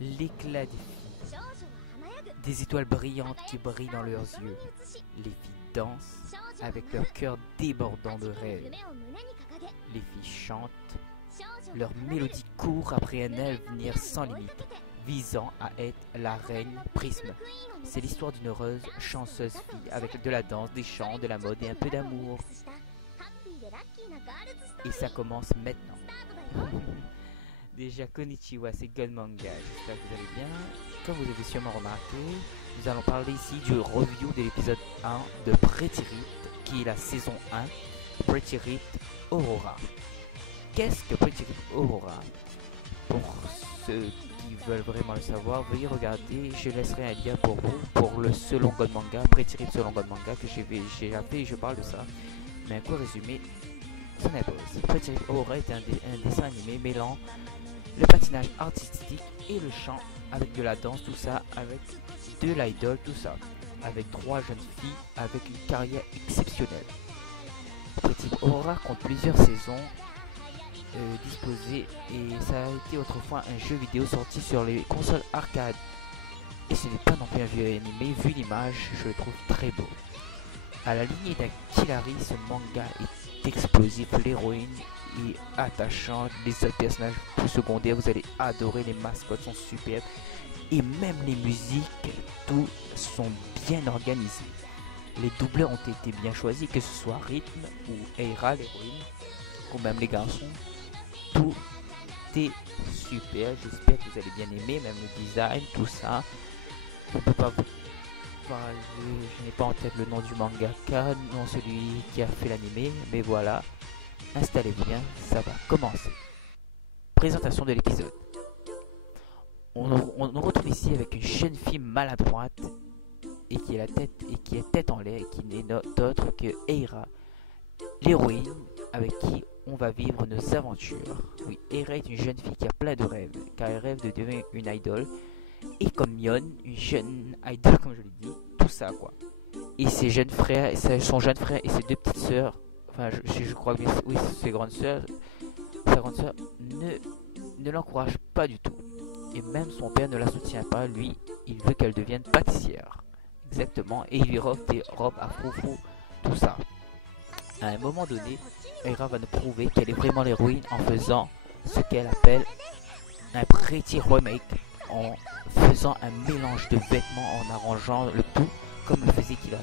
l'éclat des filles, des étoiles brillantes qui brillent dans leurs yeux. Les filles dansent avec leur cœur débordant de rêves. Les filles chantent, leur mélodie court après un avenir sans limite, visant à être la reine Prisme. C'est l'histoire d'une heureuse, chanceuse fille avec de la danse, des chants, de la mode et un peu d'amour. Et ça commence maintenant. Déjà, konnichiwa, c'est Goldmanga. J'espère que vous allez bien. Comme vous avez sûrement remarqué, nous allons parler ici du review de l'épisode 1 de Pretty Rift, qui est la saison 1, Pretty Rift Aurora. Qu'est-ce que Pretty Rift Aurora? Pour ceux qui veulent vraiment le savoir, veuillez regarder. Je laisserai un lien pour vous pour le selon God Manga, Pretty Rift selon God Manga, que j'ai fait et je parle de ça. Mais un court résumé, ça n'est pas aussi. Pretty Rift Aurora est un dessin animé mêlant le patinage artistique et le chant avec de la danse, tout ça, avec de l'idol, tout ça, avec 3 jeunes filles avec une carrière exceptionnelle. Pretty Rift Aurora compte plusieurs saisons disposées et ça a été autrefois un jeu vidéo sorti sur les consoles arcade. Et ce n'est pas non plus un vieux animé, vu l'image, je le trouve très beau. À la lignée d'un Killary, ce manga est explosif, l'héroïne est attachante, les autres personnages plus secondaires, vous allez adorer, les mascottes sont superbes et même les musiques, tout sont bien organisés. Les doubleurs ont été bien choisis, que ce soit Rhythm ou Eira l'héroïne, ou même les garçons, tout est super, j'espère que vous allez bien aimer, même le design, tout ça. Je ne peux pas vous parler, je n'ai pas en tête le nom du mangaka, non celui qui a fait l'animé, mais voilà. Installez-vous bien, ça va commencer. Présentation de l'épisode. On nous retrouve ici avec une jeune fille maladroite et qui est tête en l'air et qui n'est d'autre que Eira, l'héroïne avec qui on va vivre nos aventures. Oui, Eira est une jeune fille qui a plein de rêves, car elle rêve de devenir une idole. Et comme Mion, une jeune idole comme je l'ai dit, tout ça quoi. Et ses jeunes frères, son jeune frère et ses 2 petites sœurs. Enfin, je crois que oui, sa grande sœur ne l'encourage pas du tout. Et même son père ne la soutient pas. Lui, il veut qu'elle devienne pâtissière. Exactement. Et il lui offre des robes à froufrou, tout ça. À un moment donné, Eira va nous prouver qu'elle est vraiment l'héroïne en faisant ce qu'elle appelle un pretty remake, en faisant un mélange de vêtements, en arrangeant le tout comme le faisait Killary,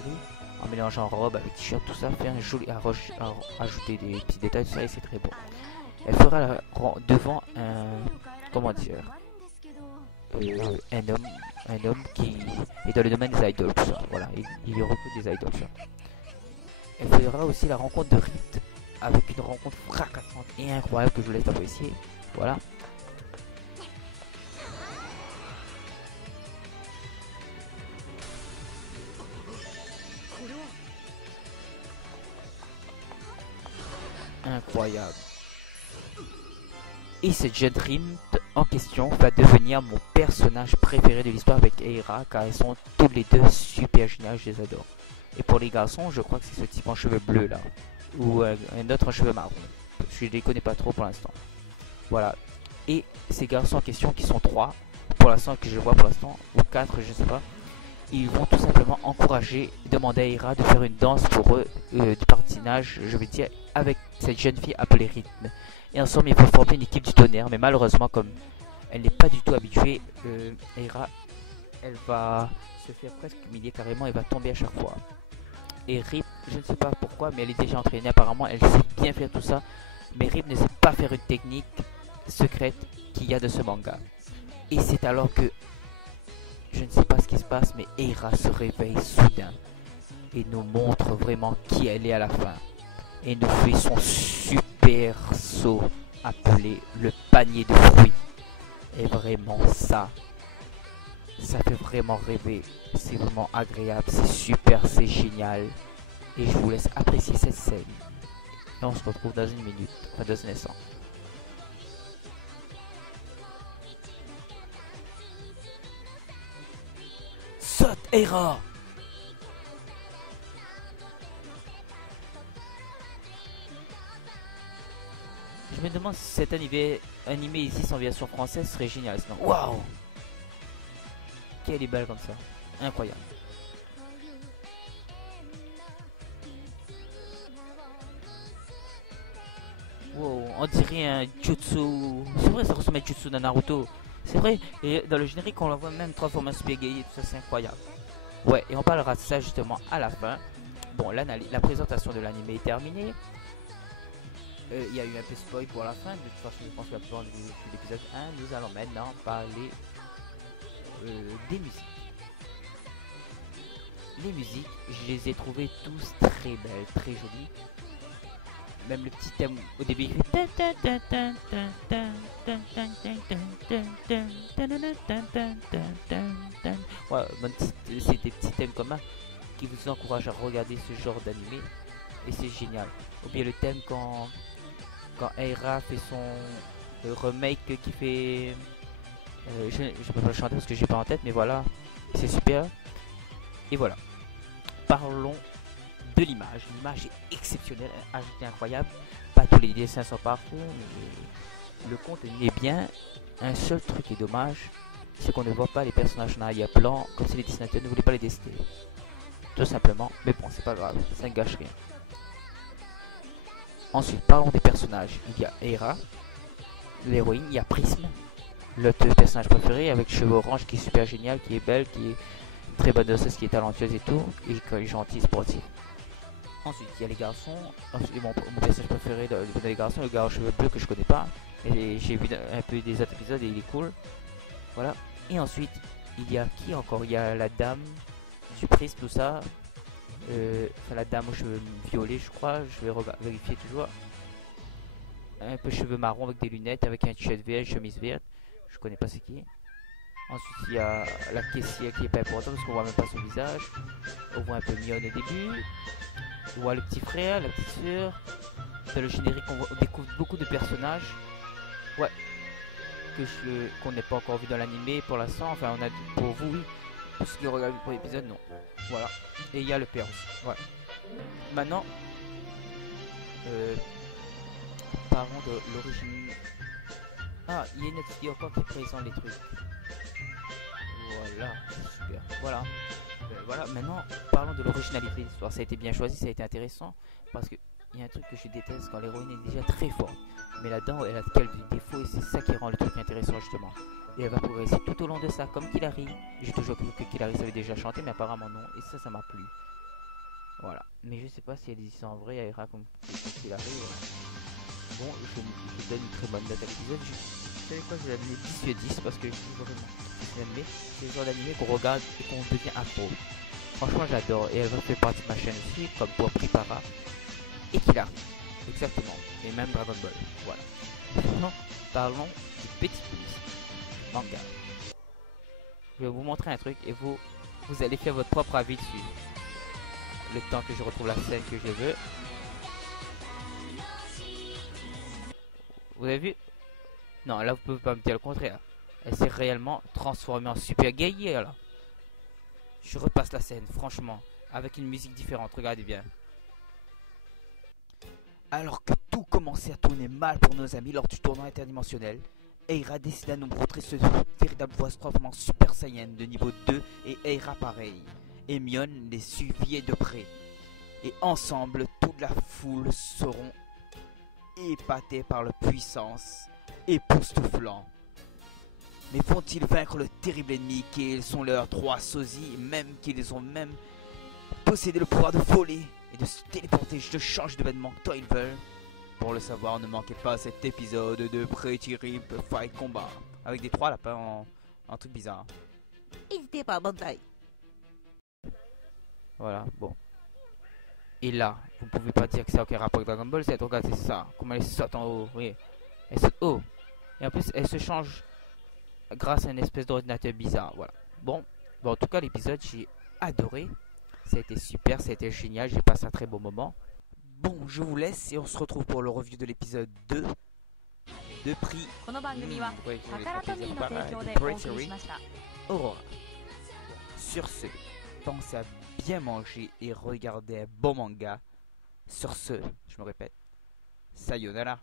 en mélangeant robe avec t-shirt, tout ça, fait un joli ajouter des petits détails, tout ça, et c'est très bon. Elle fera devant un, comment dire, un homme qui est dans le domaine des idoles, tout ça, voilà, il recrute des idoles, ça. Elle fera aussi la rencontre de Rift, avec une rencontre fracassante et incroyable que je vous laisse apprécier, voilà. Incroyable. Et cette jeune Rift en question va devenir mon personnage préféré de l'histoire avec Eira, car elles sont toutes les deux super géniales, je les adore. Et pour les garçons, je crois que c'est ce type en cheveux bleus là, ou un autre en cheveux marron. Je les connais pas trop pour l'instant. Voilà. Et ces garçons en question, qui sont 3 pour l'instant, que je vois pour l'instant, ou 4, je sais pas, ils vont tout simplement encourager, demander à Eira de faire une danse pour eux, du patinage, je vais dire, avec cette jeune fille appelée Rhythm. Et ensemble, ils vont former une équipe du tonnerre, mais malheureusement, comme elle n'est pas du tout habituée, Eira, elle va se faire presque humilier carrément et va tomber à chaque fois. Et Rip, je ne sais pas pourquoi, mais elle est déjà entraînée, apparemment, elle sait bien faire tout ça, mais Rip ne sait pas faire une technique secrète qu'il y a de ce manga. Et c'est alors que je ne sais pas ce qui se passe, mais Eira se réveille soudain et nous montre vraiment qui elle est à la fin. Et nous fait son super saut appelé le panier de fruits. Et vraiment ça fait vraiment rêver. C'est vraiment agréable, c'est super, c'est génial. Et je vous laisse apprécier cette scène. Et on se retrouve dans une minute, enfin dans un instant. Saute, Eira! Je me demande si cet animé ici sans version française serait génial. Sinon, waouh! qu'elle est belle comme ça. Incroyable. Wow, on dirait un jutsu. C'est vrai, ça ressemble à un jutsu de Naruto. C'est vrai, et dans le générique, on la voit même transformer en Super Gay et tout ça, c'est incroyable. Ouais, et on parlera de ça justement à la fin. Bon, la présentation de l'anime est terminée. Il y a eu un peu spoil pour la fin. De toute façon, je pense que la plupart de l'épisode 1, nous allons maintenant parler des musiques. Les musiques, je les ai trouvées tous très belles, très jolies. Même le petit thème au début, il fait ouais, c'est des petits thèmes communs qui vous encouragent à regarder ce genre d'animé et c'est génial. Ou bien le thème quand Eira fait son remake qui fait je peux pas le chanter parce que j'ai pas en tête, mais voilà, c'est super. Et voilà, parlons de l'image. L'image est exceptionnelle, est incroyable. Pas tous les dessins sont parfaits, mais le contenu est bien. Un seul truc est dommage, c'est qu'on ne voit pas les personnages en arrière-plan, comme si les dessinateurs ne voulaient pas les dessiner. Tout simplement, mais bon, c'est pas grave, ça ne gâche rien. Ensuite, parlons des personnages. Il y a Eira, l'héroïne, il y a Prism, l'autre personnage préféré avec cheveux orange qui est super génial, qui est belle, qui est très bonne danseuse, qui est talentueuse et tout, et qui est gentille, sportive. Ensuite, il y a les garçons. Ensuite, mon personnage préféré des garçons, le gars aux cheveux bleus que je connais pas. Et j'ai vu un peu des autres épisodes et il est cool. Voilà. Et ensuite, il y a qui encore? Il y a la dame du prisme, tout ça. Enfin, la dame aux cheveux violets, je crois. Je vais vérifier toujours. Un peu cheveux marron avec des lunettes, avec un t-shirt vert, chemise verte. Je connais pas c'est qui. Ensuite, il y a la caissière qui est pas importante parce qu'on voit même pas son visage. On voit un peu mignonne au début. On voit le petit frère, la petite soeur. Dans le générique, on découvre beaucoup de personnages. Ouais. Qu'on n'est pas encore vu dans l'animé pour l'instant. Enfin, on a pour vous, oui. Pour ceux qui regardent pour l'épisode, non. Voilà. Et il y a le père aussi. Ouais. Maintenant, parlons de l'origine. Ah, il y a une autre fille encore qui présente les trucs. Voilà, super. Voilà. Voilà, maintenant parlons de l'originalité de l'histoire. Ça a été bien choisi, ça a été intéressant. Parce que il y a un truc que je déteste quand l'héroïne est déjà très forte. Mais là-dedans, elle a quelques défauts et c'est ça qui rend le truc intéressant justement. Et elle va progresser tout au long de ça, comme Killary. J'ai toujours cru que Killary savait déjà chanter, mais apparemment non. Et ça m'a plu. Voilà. Mais je sais pas si elle existe en vrai, Aira comme Killary. Bon, je donne une très bonne note à l'épisode. Vous savez quoi, je vais la donner 10 sur 10 parce que je suis vraiment c'est le genre d'animé qu'on regarde et qu'on devient accro. Franchement, j'adore et elle va faire partie de ma chaîne aussi, comme pour Pripara et Killary. Exactement. Et même Dragon Ball. Voilà. Maintenant, parlons du petit plus manga. Je vais vous montrer un truc et vous allez faire votre propre avis dessus. Le temps que je retrouve la scène que je veux. Vous avez vu? Non, là vous pouvez pas me dire le contraire. Elle s'est réellement transformée en super guerrière là. Je repasse la scène, franchement, avec une musique différente, regardez bien. Alors que tout commençait à tourner mal pour nos amis lors du tournoi interdimensionnel, Eira décida de nous montrer ce véritable voice transformant en Super Saiyan de niveau 2 et Eira pareil. Et Mion les suivait de près. Et ensemble, toute la foule seront épatés par leur puissance époustouflante. Mais vont-ils vaincre le terrible ennemi qu'ils sont leurs trois sosies, même qu'ils ont même possédé le pouvoir de voler et de se téléporter, je change de vêtements tant ils veulent? Pour le savoir, ne manquez pas cet épisode de Pretty Rip Fight Combat avec des trois lapins en truc bizarre. N'hésitez pas, Bandai. Voilà, bon. Et là, vous pouvez pas dire que c'est aucun rapport avec Dragon Ball Z. Regardez ça, comment elle saute en haut. Oui, elle saute haut. Et en plus, elle se change grâce à une espèce d'ordinateur bizarre. Voilà. Bon, en tout cas, l'épisode, j'ai adoré. Ça a été super, ça a été génial. J'ai passé un très bon moment. Bon, je vous laisse et on se retrouve pour le review de l'épisode 2 de prix. Aurora. Sur ce, pensez à bien manger et regarder un bon manga. Sur ce, je me répète, sayonara.